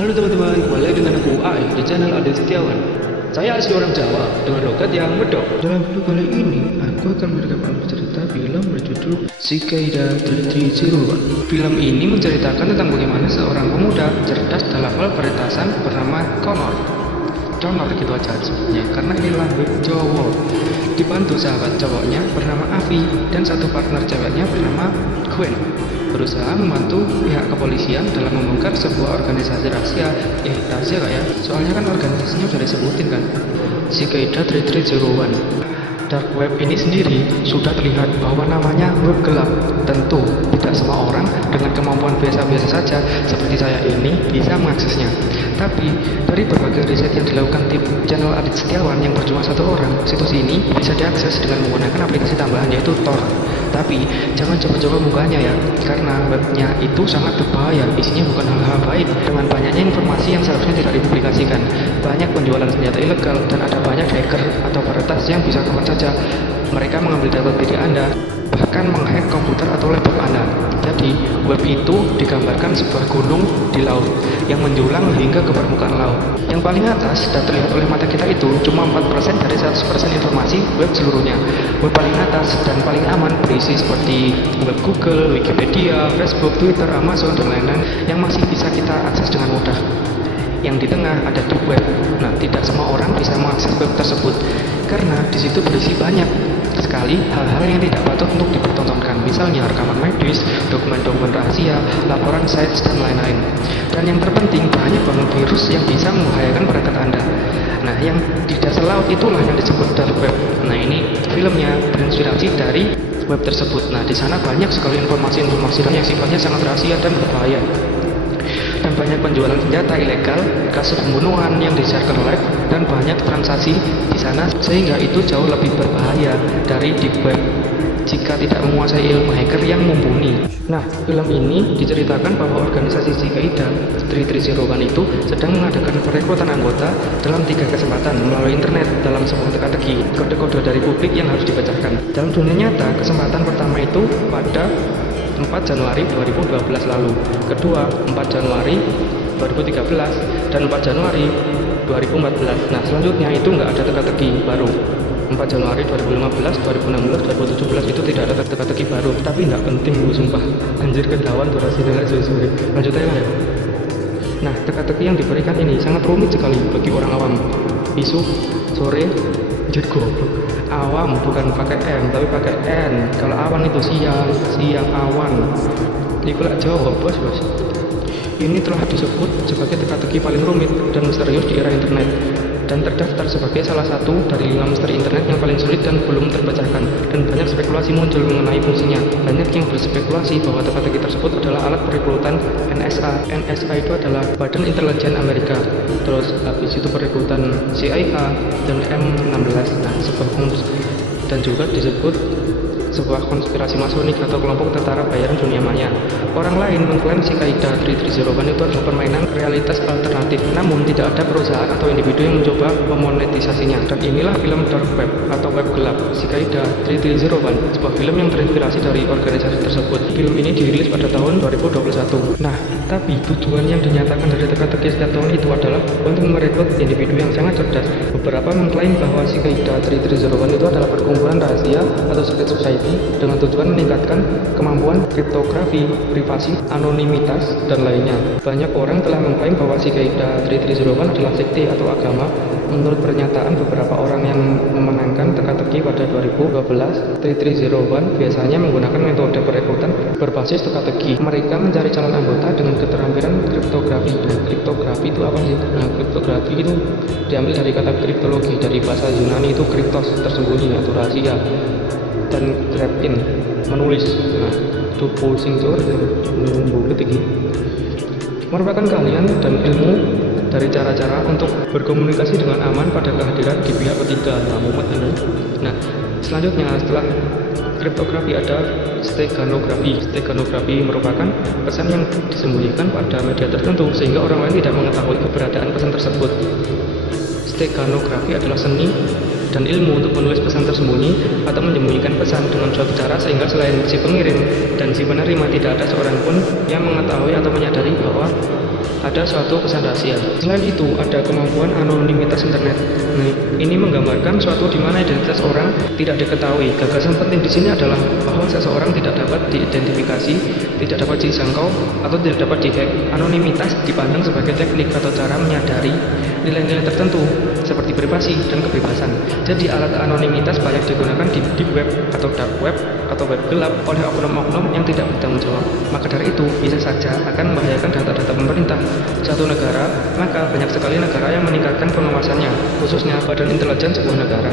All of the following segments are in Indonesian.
Halo teman-teman, kembali lagi dengan aku Ai di channel Ade Setiawan. Saya asli orang Jawa dengan logat yang medok. Dalam video kali ini, aku akan merekam cerita film berjudul Cicada 330. Film ini menceritakan tentang bagaimana seorang pemuda cerdas dalam hal peretasan bernama Connor gitu aja sebutnya, karena ini lagu Jawa. Dibantu sahabat cowoknya bernama Avi dan satu partner ceweknya bernama Gwen, berusaha membantu pihak kepolisian dalam membongkar sebuah organisasi rahasia. Rahasia gak ya? Soalnya kan organisasinya sudah disebutin kan, Cicada 330. Dark web ini sendiri sudah terlihat bahwa namanya web gelap. Tentu tidak semua orang dengan kemampuan biasa-biasa saja seperti saya ini bisa mengaksesnya. Tapi dari berbagai riset yang dilakukan tim channel Adit Setiawan yang berjumlah 1 orang, situs ini bisa diakses dengan menggunakan aplikasi tambahan yaitu Tor. Tapi jangan coba-coba bukanya ya, karena webnya itu sangat berbahaya. Isinya bukan hal-hal baik, dengan banyaknya informasi yang seharusnya tidak dipublikasikan. Banyak penjualan senjata ilegal dan ada banyak hacker atau peretas yang bisa kapan saja mereka mengambil data diri Anda, bahkan menghack komputer atau laptop Anda. Jadi, web itu digambarkan sebuah gunung di laut yang menjulang hingga ke permukaan laut. Yang paling atas dan terlihat oleh mata kita itu cuma 4% dari 100% informasi web seluruhnya. Web paling atas dan paling aman berisi seperti web Google, Wikipedia, Facebook, Twitter, Amazon, dan lain-lain yang masih bisa kita akses dengan mudah. Yang di tengah ada dark web. Nah, tidak semua orang bisa mengakses web tersebut karena di situ berisi banyak sekali hal-hal yang tidak patut untuk dipertontonkan, misalnya rekaman medis, dokumen-dokumen rahasia, laporan sites, dan lain-lain. Dan yang terpenting, banyak banget virus yang bisa membahayakan perangkat Anda. Nah, yang di dasar laut itulah yang disebut dark web. Nah, ini filmnya berinspirasi dari web tersebut. Nah, di sana banyak sekali informasi-informasi yang sifatnya sangat rahasia dan berbahaya. Dan banyak penjualan senjata ilegal, kasus pembunuhan yang di-share live, dan banyak transaksi di sana, sehingga itu jauh lebih berbahaya dari deep web jika tidak menguasai ilmu hacker yang mumpuni. Nah, film ini diceritakan bahwa organisasi Cicada 330 itu sedang mengadakan perekrutan anggota dalam 3 kesempatan melalui internet dalam sebuah teka-teki kode-kode dari publik yang harus dipecahkan. Dalam dunia nyata, kesempatan pertama itu pada 4 Januari 2012 lalu, kedua 4 Januari 2013, dan 4 Januari 2014. Nah, selanjutnya itu nggak ada teka-teki baru. 4 Januari 2015, 2016, 2017 itu tidak ada teka-teki baru. Tapi nggak penting, gue sumpah. Anjir, ketahuan durasi dengan sore. Lanjut aja ya. Nah, teka-teki yang diberikan ini sangat rumit sekali bagi orang awam. Isu, sore, anjir goblok. Awam bukan pakai M tapi pakai N. Kalau awan itu siang awan. Iku lak Jawa bos. Ini telah disebut sebagai teka-teki paling rumit dan misterius di era internet, dan terdaftar sebagai salah satu dari 5 misteri internet yang paling sulit dan belum terpecahkan. Dan banyak spekulasi muncul mengenai fungsinya. Banyak yang berspekulasi bahwa teka-teki tersebut adalah alat perekrutan NSA. NSA itu adalah Badan Intelijen Amerika. Terus habis itu perekrutan CIA dan M16. Nah, dan juga disebut sebuah konspirasi masonik atau kelompok tentara bayaran dunia maya. Orang lain mengklaim Cicada 330 itu adalah permainan realitas alternatif, namun tidak ada perusahaan atau individu yang mencoba memonetisasinya. Dan inilah film dark web atau web gelap, Cicada 330, sebuah film yang terinspirasi dari organisasi tersebut. Film ini dirilis pada tahun 2021. Nah, tapi tujuan yang dinyatakan dari teka-teki setiap tahun itu adalah untuk merekrut individu yang sangat cerdas. Beberapa mengklaim bahwa Cicada 330 itu adalah perkumpulan rahasia atau secret society dengan tujuan meningkatkan kemampuan kriptografi, privasi, anonimitas, dan lainnya. Banyak orang telah mengklaim bahwa Cicada 330 adalah sekte atau agama. Menurut pernyataan beberapa orang yang memenangkan teka-teki pada 2012, 330 biasanya menggunakan metode perekrutan berbasis teka-teki. Mereka mencari calon anggota dengan keterampilan kriptografi. Nah, kriptografi itu apa sih? Nah, kriptografi itu diambil dari kata kriptologi, dari bahasa Yunani itu kriptos, tersembunyi atau rahasia, dan grapin, menulis. Nah, itu pulsing merupakan keahlian dan ilmu dari cara-cara untuk berkomunikasi dengan aman pada kehadiran di pihak ketiga. Nah, selanjutnya setelah kriptografi ada steganografi. Steganografi merupakan pesan yang disembunyikan pada media tertentu sehingga orang lain tidak mengetahui keberadaan pesan tersebut. Steganografi adalah seni dan ilmu untuk menulis pesan tersembunyi atau menyembunyikan pesan dengan suatu cara sehingga selain si pengirim dan si penerima tidak ada seorang pun yang mengetahui atau menyadari bahwa ada suatu pesan rahasia. Selain itu, ada kemampuan anonimitas internet. Nah, ini menggambarkan suatu di mana identitas orang tidak diketahui. Gagasan penting di sini adalah bahwa seseorang tidak dapat diidentifikasi, tidak dapat dijangkau, atau tidak dapat dihack. Anonimitas dipandang sebagai teknik atau cara menyadari nilai-nilai tertentu seperti privasi dan kebebasan. Jadi alat anonimitas banyak digunakan di deep web atau dark web atau web gelap oleh oknum-oknum yang tidak bertanggung jawab. Maka dari itu bisa saja akan membahayakan data-data pemerintah suatu negara. Maka banyak sekali negara yang meningkatkan pengawasannya, khususnya badan intelijen sebuah negara.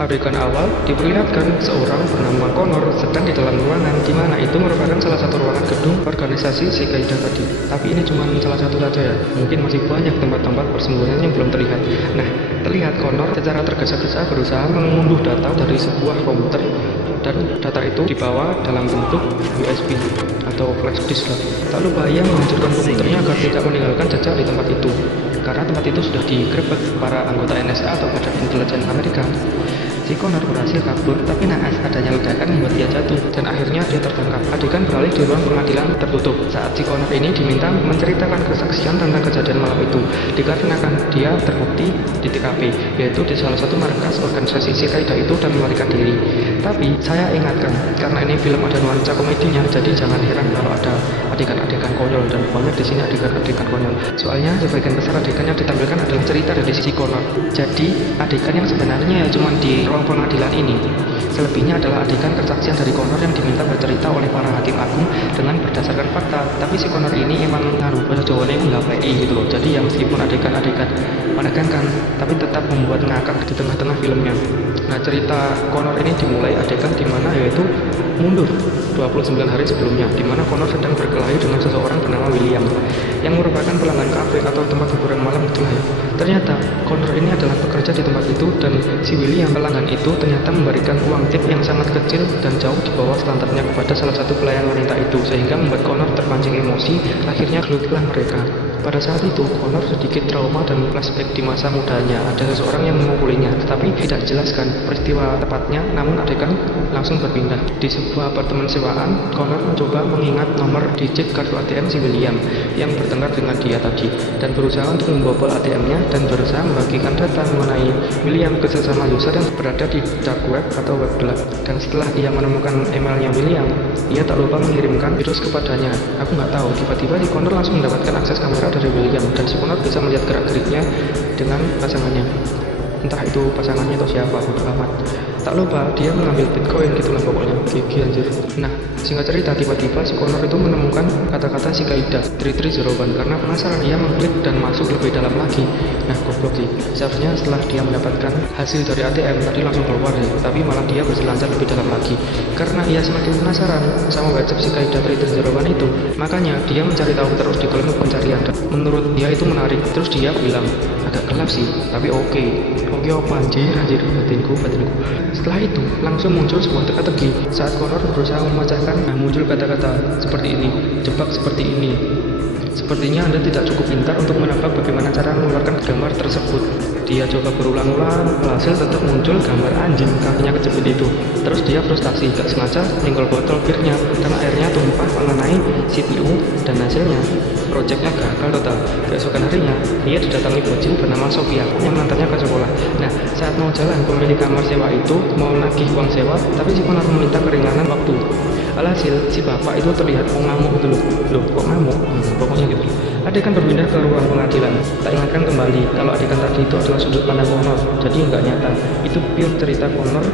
Adegan awal diperlihatkan seorang bernama Connor sedang di dalam ruangan, di mana itu merupakan salah satu ruangan gedung organisasi si Qaeda tadi. Tapi ini cuma salah satu saja ya, mungkin masih banyak tempat-tempat persembunyian yang belum terlihat. Nah, terlihat Connor secara tergesa-gesa berusaha mengunduh data dari sebuah komputer, dan data itu dibawa dalam bentuk USB atau flash disk lah. Tak lupa ia menghancurkan komputernya agar tidak meninggalkan jejak di tempat itu, karena tempat itu sudah digerebek para anggota NSA atau badan intelijen Amerika. Si Connor berhasil kabur, tapi naas adanya ledakan membuat dia jatuh, dan akhirnya dia tertangkap. Adegan beralih di ruang pengadilan tertutup saat si Connor ini diminta menceritakan kesaksian tentang kejadian malam itu, dikarenakan dia terbukti di TKP, yaitu di salah satu markas organisasi si Qaeda itu, dan melarikan diri. Tapi saya ingatkan, karena ini film ada nuansa komedinya, jadi jangan heran kalau ada adegan-adegan konyol, dan banyak di sini adegan-adegan konyol. Soalnya sebagian besar adegan yang ditampilkan adalah cerita dari si Connor. Jadi adegan yang sebenarnya ya cuma di ruang pengadilan ini. Selebihnya adalah adegan kesaksian dari Connor yang diminta bercerita oleh para hakim agung dengan berdasarkan fakta. Tapi si Connor ini emang bahasa Jawanya nggak PI gitu loh. Jadi ya meskipun adegan-adegan menegangkan, tapi tetap membuat ngakak di tengah-tengah filmnya. Nah, cerita Connor ini dimulai adegan dimana yaitu mundur 29 hari sebelumnya, di mana Connor sedang berkelahi dengan seseorang bernama William yang merupakan pelanggan kafe atau tempat hiburan malam itulah ya. Ternyata Connor ini adalah pekerja di tempat itu, dan si William pelanggan itu ternyata memberikan uang tip yang sangat kecil dan jauh di bawah standarnya kepada salah satu pelayan wanita itu, sehingga membuat Connor terpancing emosi. Akhirnya gelutlah mereka. Pada saat itu, Connor sedikit trauma dan flashback di masa mudanya. Ada seseorang yang memukulinya, tetapi tidak dijelaskan peristiwa tepatnya, namun adegan langsung berpindah. Di sebuah apartemen sewaan, Connor mencoba mengingat nomor digit kartu ATM si William yang bertengkar dengan dia tadi, dan berusaha untuk membobol ATM-nya dan berusaha membagikan data mengenai William ke sesama user yang berada di dark web atau web gelap. Dan setelah dia menemukan emailnya William, ia tak lupa mengirimkan virus kepadanya. Aku nggak tahu, tiba-tiba si Connor langsung mendapatkan akses kamera dari William, dan si Connor bisa melihat gerak-geriknya dengan pasangannya. Entah itu pasangannya atau siapa, bodo amat. Tak lupa dia mengambil Bitcoin gitulah pokoknya. Gigi anjir. Nah, singkat cerita, tiba-tiba si Connor itu menemukan kata-kata si Qaeda 3301 karena penasaran. Ia mengklik dan masuk lebih dalam lagi. Nah, goblok sih. Seharusnya setelah dia mendapatkan hasil dari ATM tadi langsung keluar deh, tapi malah dia berselancar lebih dalam lagi karena ia semakin penasaran sama website si Qaeda 3301 itu. Makanya dia mencari tahu terus di kolom pencarian. Menurut dia itu menarik. Terus dia bilang, agak gelap sih, tapi oke apa anjir batinku. Setelah itu langsung muncul sebuah teka-teki saat Connor berusaha memecahkan. Nah, muncul kata-kata seperti ini, jebak seperti ini. Sepertinya Anda tidak cukup pintar untuk menebak bagaimana cara mengeluarkan gambar tersebut. Dia coba berulang-ulang, hasil tetap muncul gambar anjing kakinya kejepit itu. Terus dia frustasi, gak sengaja nyenggol botol birnya, dan airnya tumpah mengenai CPU, dan hasilnya proyeknya gagal total. Keesokan harinya, dia didatangi bocil bernama Sofia yang mengantarnya ke sekolah. Nah, saat mau jalan, pemilik kamar sewa itu mau nagih uang sewa, tapi si Connor meminta keringanan waktu. Alhasil, si bapak itu terlihat mau ngamuk gitu loh. Kok ngamuk? Pokoknya gitu. Adegan berpindah ke ruang pengadilan. Tak ingatkan kembali kalau adegan tadi itu adalah sudut pandang Connor, jadi nggak nyata. Itu pure cerita Connor,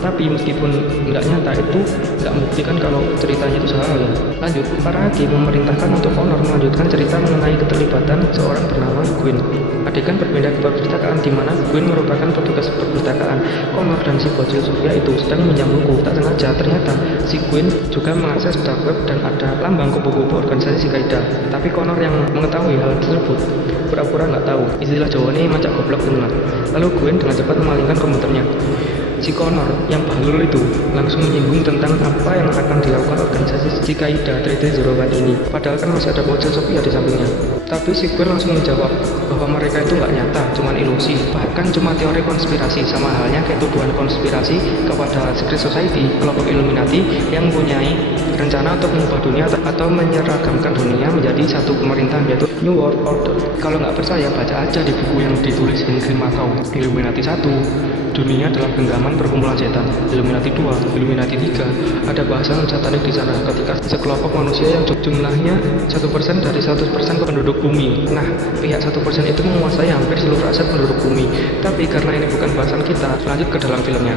tapi meskipun nggak nyata itu nggak membuktikan kalau ceritanya itu salah ya. Lanjut, para hakim memerintahkan untuk Connor melanjutkan cerita mengenai keterlibatan seorang bernama Gwen. Adegan berpindah ke perpustakaan di mana Gwen merupakan petugas perpustakaan. Connor dan si bocil Sofia itu sedang meminjam buku. Tak sengaja ternyata si Gwen juga mengakses dark web dan ada lambang kupu-kupu organisasi si Qaeda. Tapi Connor yang mengetahui hal tersebut pura-pura nggak tahu. Istilah Jawa ini macam goblok gitu lah. Lalu Gwen dengan cepat memalingkan komputernya. Si Connor yang bahlul itu langsung menyinggung tentang apa yang akan dilakukan organisasi si Qaeda 3301 ini. Padahal kan masih ada bocil Sofia di sampingnya. Tapi si Gwen langsung menjawab bahwa mereka itu nggak nyata, cuma ilusi, bahkan cuma teori konspirasi, sama halnya kayak tuduhan konspirasi kepada Secret Society, kelompok Illuminati yang mempunyai berencana untuk mengubah dunia atau menyeragamkan dunia menjadi satu pemerintahan, yaitu New World Order. Kalau nggak percaya, baca aja di buku yang ditulis Henry Mackau, Illuminati 1, Dunia dalam Genggaman Perkumpulan Setan, Illuminati 2, Illuminati 3. Ada bahasan satanik di sana ketika sekelompok manusia yang jumlahnya 1% dari 100% penduduk bumi. Nah, pihak 1% itu menguasai hampir seluruh aset penduduk bumi. Tapi karena ini bukan bahasan kita, lanjut ke dalam filmnya.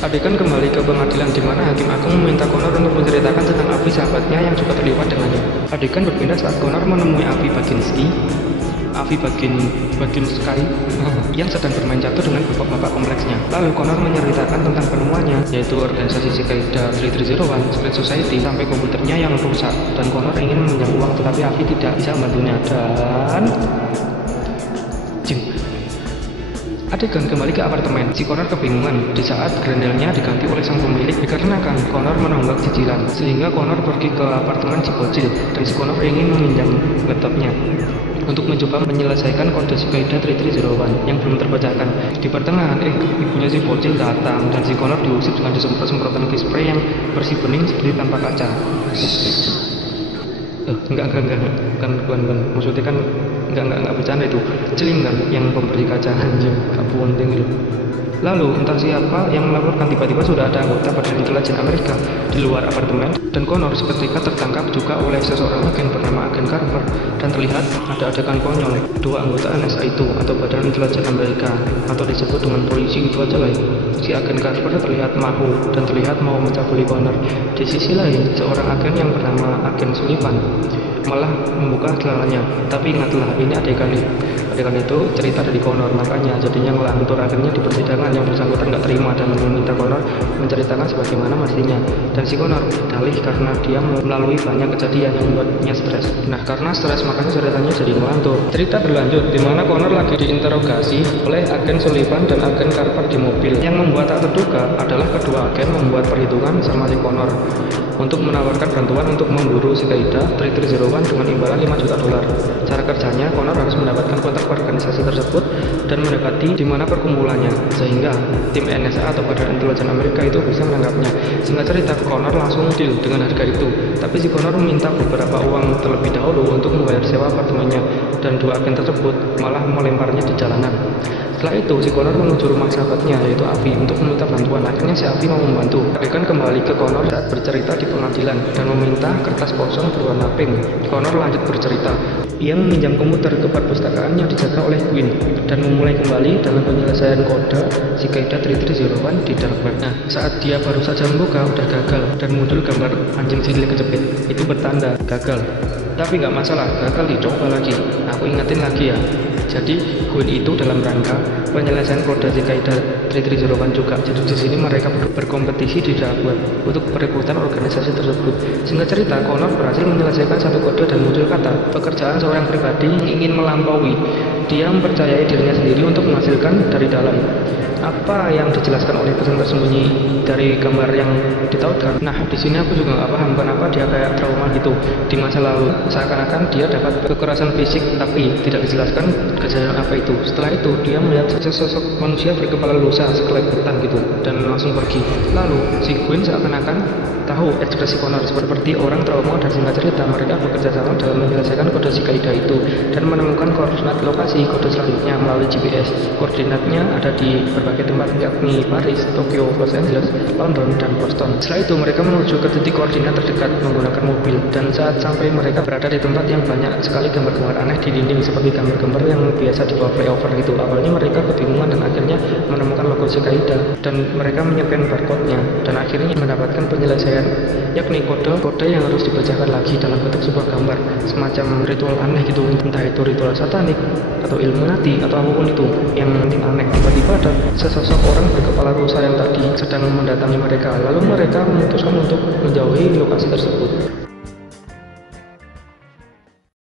Adegan kembali ke pengadilan di mana Hakim Agung meminta Connor untuk menceritakan tentang Avi sahabatnya yang juga terlibat dengannya. Adegan berpindah saat Connor menemui Avi Baginski yang sedang bermain catur dengan bapak-bapak kompleksnya. Lalu Connor menceritakan tentang penemuannya, yaitu organisasi Cicada 3301 Secret Society, sampai komputernya yang rusak, dan Connor ingin meminjam uang tetapi Avi tidak bisa membantunya. Dan adegan kembali ke apartemen. Si Connor kebingungan di saat grendelnya diganti oleh sang pemilik dikarenakan Connor menunggak cicilan, sehingga Connor pergi ke apartemen si bocil dan si Connor ingin meminjam laptopnya untuk mencoba menyelesaikan kode Cicada 3301 yang belum terbacakan. Di pertengahan, ibunya si bocil datang dan si Connor diusir dengan disemprot-semprotan gas spray yang bersih bening seperti tanpa kaca. Enggak, bukan. Maksudnya kan enggak bercanda itu. Celing kan yang pemberi kaca anjing, gak penting itu. Lalu entah siapa yang melaporkan tiba-tiba sudah ada anggota Badan Intelijen Amerika di luar apartemen, dan Connor seketika tertangkap juga oleh seseorang agen bernama Agen Carver. Dan terlihat ada adegan konyol, dua anggota NSA itu atau Badan Intelijen Amerika atau disebut dengan polisi itu aja lah. Si Agen Carver terlihat mahu dan terlihat mau mencabuli Connor. Di sisi lain, seorang agen yang bernama Agen Sullivan malah membuka celananya. Tapi ingatlah, ini adegan itu cerita dari Connor, makanya jadinya ngelantur. Akhirnya di persidangan yang bersangkutan nggak terima dan meminta Connor menceritakan sebagaimana mestinya, dan si Connor dalih karena dia melalui banyak kejadian yang membuatnya stres. Nah, karena stres makanya ceritanya jadi ngelantur. Cerita berlanjut di mana Connor lagi diinterogasi oleh Agen Sullivan dan Agen Carver di mobil. Yang membuat tak terduga adalah kedua agen membuat perhitungan sama si Connor untuk menawarkan bantuan untuk memburu Cicada 3301 dengan imbalan $5 juta. Cara kerjanya, Connor harus mendapatkan kontak organisasi tersebut dan mendekati di mana perkumpulannya, sehingga tim NSA atau Badan Intelijen Amerika itu bisa menangkapnya. Singkat cerita, Connor langsung deal dengan harga itu, tapi si Connor minta beberapa uang terlebih dahulu untuk membayar sewa apartemennya, dan dua agen tersebut malah melemparnya di jalanan. Setelah itu, si Connor menuju rumah sahabatnya, yaitu Avi, untuk meminta bantuan. Akhirnya si Avi mau membantu. Adegan kembali ke Connor saat bercerita di pengadilan dan meminta kertas kosong berwarna pink. Connor lanjut bercerita. Ia meminjam komputer ke perpustakaan yang dijaga oleh Quinn dan memulai kembali dalam penyelesaian kode Cicada 3301 di dark web. Nah, saat dia baru saja membuka, udah gagal dan muncul gambar anjing cilik kejepit. Itu bertanda gagal. Tapi nggak masalah, gagal dicoba lagi. Aku ingetin lagi ya. Jadi Quinn itu dalam rangka penyelesaian kode Cicada 3301 juga. Jadi di sini mereka berkompetisi di dark web untuk perebutan organisasi tersebut. Singkat cerita, Connor berhasil menyelesaikan satu kode dan muncul kata pekerjaan seorang pribadi yang ingin melampaui. Dia mempercayai dirinya sendiri untuk menghasilkan dari dalam. Apa yang dijelaskan oleh pesan tersembunyi dari gambar yang ditautkan? Nah, di sini aku juga nggak paham kenapa dia kayak trauma gitu di masa lalu. Seakan-akan dia dapat kekerasan fisik, tapi tidak dijelaskan kejadian apa itu. Setelah itu, dia melihat sesosok manusia berkepala lusa sekelebutan gitu dan langsung pergi. Lalu, si Quinn seakan-akan tahu ekspresi Connor seperti orang trauma, dan singkat cerita mereka bekerja sama dalam menyelesaikan kode Cicada itu dan menemukan koordinat lokasi kode selanjutnya melalui GPS. Koordinatnya ada di berbagai tempat yakni Paris, Tokyo, Los Angeles, London, dan Boston. Setelah itu mereka menuju ke titik koordinat terdekat menggunakan mobil, dan saat sampai mereka berada di tempat yang banyak sekali gambar-gambar aneh di dinding seperti gambar-gambar yang biasa dibawa flyover gitu. Awalnya mereka kebingungan dan akhirnya menemukan logo Cicada dan mereka menyepen barcode-nya dan akhirnya mendapatkan penyelesaian yakni kode yang harus dibacakan lagi dalam bentuk sebuah gambar semacam ritual aneh gitu, entah itu ritual satanik atau Illuminati atau apapun itu yang penting aneh. Tiba-tiba ada sesosok orang berkepala rusa yang tadi sedang mendatangi mereka. Lalu mereka memutuskan